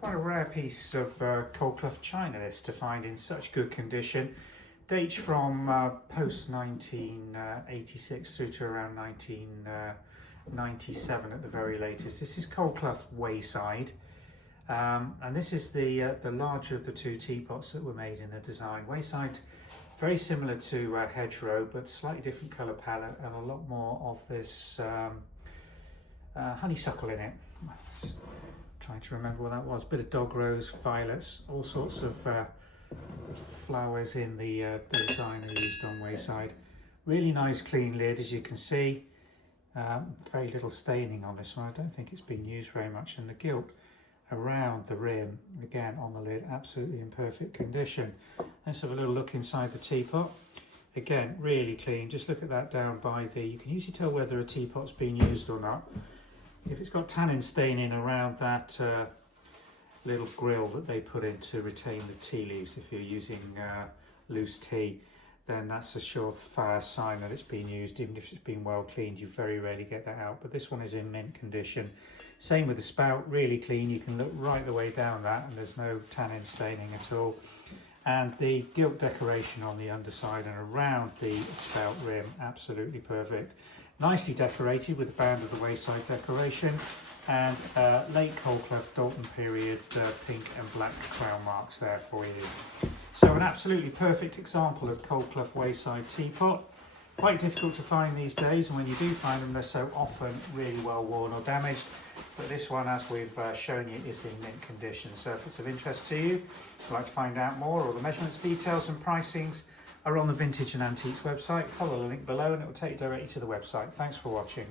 Quite a rare piece of Colclough china this to find in such good condition. Dates from post 1986 through to around 1997 at the very latest. This is Colclough Wayside, and this is the larger of the two teapots that were made in the design. Wayside, very similar to Hedgerow, but slightly different colour palette and a lot more of this honeysuckle in it. Trying to remember what that was. Bit of dog rose, violets, all sorts of flowers in the design they used on Wayside. Really nice clean lid, as you can see. Very little staining on this one. I don't think it's been used very much. And the gilt around the rim, again on the lid, absolutely in perfect condition. Let's have a little look inside the teapot. Again, really clean. Just look at that down by the, you can usually tell whether a teapot's been used or not. If it's got tannin staining around that little grill that they put in to retain the tea leaves, if you're using loose tea, then that's a surefire sign that it's been used. Even if it's been well cleaned, you very rarely get that out. But this one is in mint condition. Same with the spout, really clean. You can look right the way down that and there's no tannin staining at all. And the gilt decoration on the underside and around the spout rim, absolutely perfect. Nicely decorated with a band of the Wayside decoration and late Colclough Dalton period pink and black crown marks there for you. So an absolutely perfect example of Colclough Wayside teapot. Quite difficult to find these days, and when you do find them, they're so often really well worn or damaged. But this one, as we've shown you, is in mint condition. So if it's of interest to you, if you'd like to find out more, or the measurements, details and pricings are on the Vintage and Antiques website. Follow the link below and it will take you directly to the website. Thanks for watching.